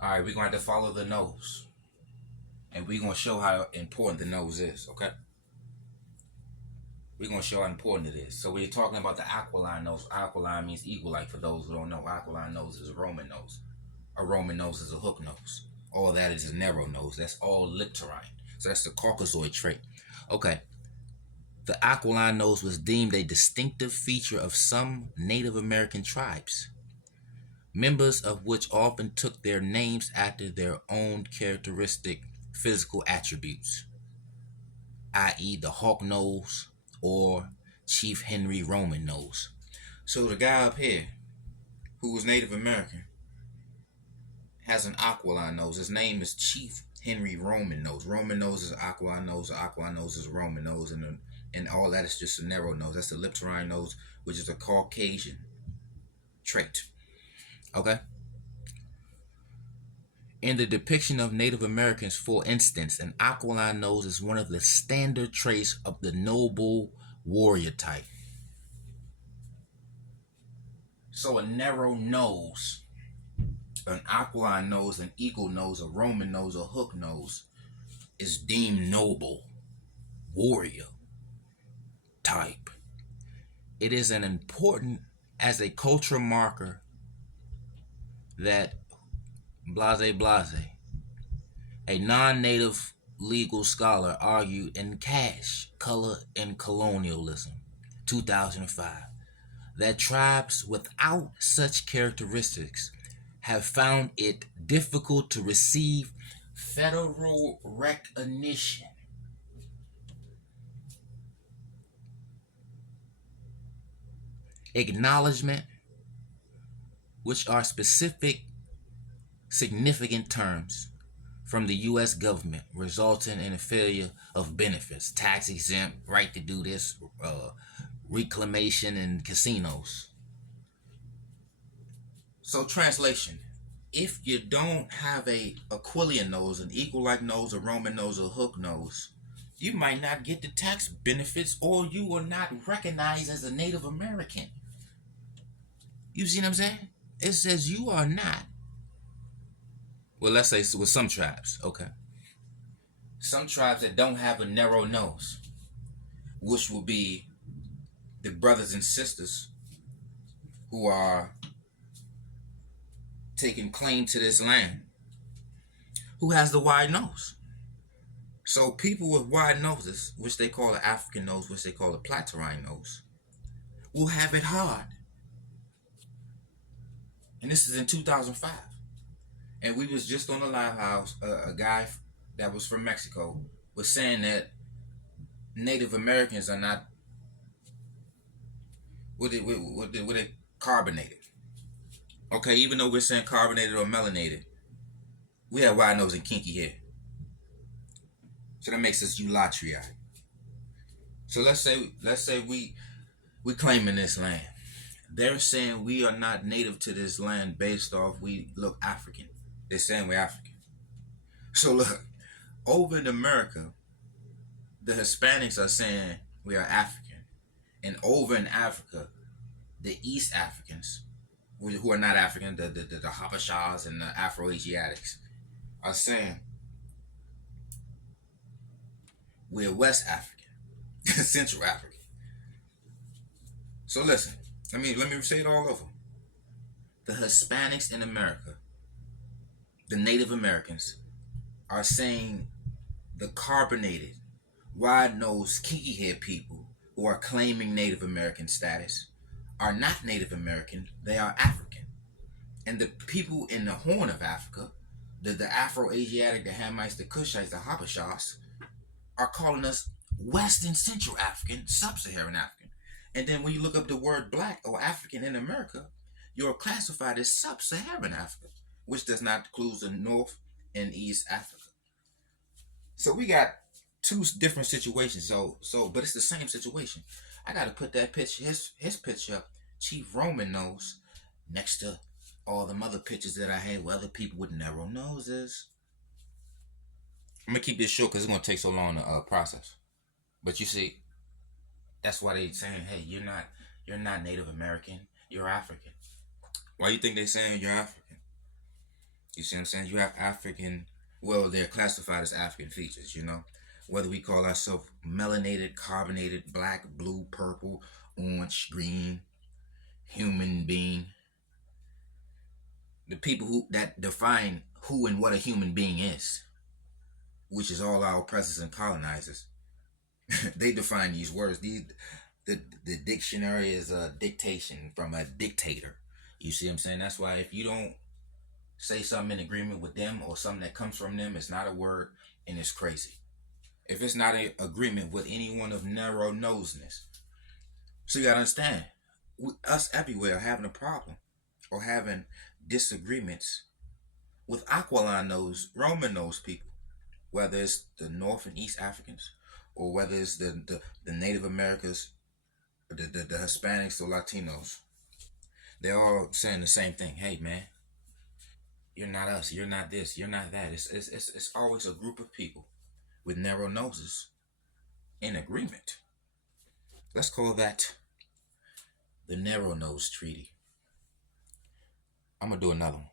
All right, we're going to have to follow the nose. And we're going to show how important the nose is, okay? We're going to show how important it is. So we're talking about the aquiline nose. Aquiline means eagle, like for those who don't know. Aquiline nose is a Roman nose. A Roman nose is a hook nose. All that is a narrow nose. That's all LEIOTRICHAN. So that's the Caucasoid trait. Okay. The aquiline nose was deemed a distinctive feature of some Native American tribes, members of which often took their names after their own characteristic physical attributes, i.e., the hawk nose or Chief Henry Roman nose. So the guy up here, who was Native American, has an aquiline nose. His name is Chief Henry Roman nose. Roman nose is aquiline nose. Aquiline nose is a Roman nose, and all that is just a narrow nose. That's the LEIOTRICHAN nose, which is a Caucasian trait. Okay. In the depiction of Native Americans, for instance, an aquiline nose is one of the standard traits of the noble warrior type. So a narrow nose, an aquiline nose, an eagle nose, a Roman nose, a hook nose is deemed noble warrior type. It is an important as a cultural marker that blase blase, a non-native legal scholar argued in Cash, Color and Colonialism, 2005, that tribes without such characteristics have found it difficult to receive federal recognition. Acknowledgement, which are specific, significant terms from the U.S. government, resulting in a failure of benefits, tax exempt, right to do this, reclamation, and casinos. So, translation: if you don't have a Aquilian nose, an eagle-like nose, a Roman nose, a hook nose, you might not get the tax benefits, or you are not recognized as a Native American. You see what I'm saying? It says you are not. Well, let's say with some tribes, okay. Some tribes that don't have a narrow nose, which will be the brothers and sisters who are taking claim to this land, who has the wide nose. So people with wide noses, which they call the African nose, which they call the Platerine nose, will have it hard. And this is in 2005. And we was just on the live house. A guy that was from Mexico was saying that Native Americans are not what they carbonated. Okay, even though we're saying carbonated or melanated, we have wide nose and kinky hair. So that makes us LEIOTRICHAN. So let's say we claiming this land. They're saying we are not native to this land based off we look African. They're saying we're African. So look, over in America, the Hispanics are saying we are African. And over in Africa, the East Africans, who are not African, the Habashas and the Afro-Asiatics, are saying we're West African, Central African. So listen, let me say it all over. The Hispanics in America, the Native Americans, are saying the carbonated, wide-nosed, kinky-haired people who are claiming Native American status are not Native American, they are African. And the people in the Horn of Africa, the Afro-Asiatic, the Hamites, the Cushites, the Habashas, are calling us West and Central African, Sub-Saharan African. And then when you look up the word black or African in America, you're classified as Sub-Saharan Africa, which does not include the North and East Africa. So we got two different situations. But it's the same situation. I got to put that picture, his picture up, Chief Roman nose, next to all them other pictures that I had with other people with narrow noses. I'm gonna keep this short because it's gonna take so long to process. But you see, that's why they saying, "Hey, you're not Native American. You're African." Why you think they saying you're African? You see what I'm saying? You have African, well, they're classified as African features, you know? Whether we call ourselves melanated, carbonated, black, blue, purple, orange, green, human being, the people who that define who and what a human being is, which is all our oppressors and colonizers, they define these words. The dictionary is a dictation from a dictator. You see what I'm saying? That's why if you don't say something in agreement with them or something that comes from them, it's not a word and it's crazy. If it's not an agreement with anyone of narrow nosedness. So you gotta understand, us everywhere are having a problem or having disagreements with Aquiline nose, Roman nose people, whether it's the North and East Africans or whether it's the Native Americans, the Hispanics or Latinos. They're all saying the same thing. Hey man, you're not us, you're not this, you're not that. It's always a group of people with narrow noses in agreement. Let's call that the Narrow Nose Treaty. I'm gonna do another one.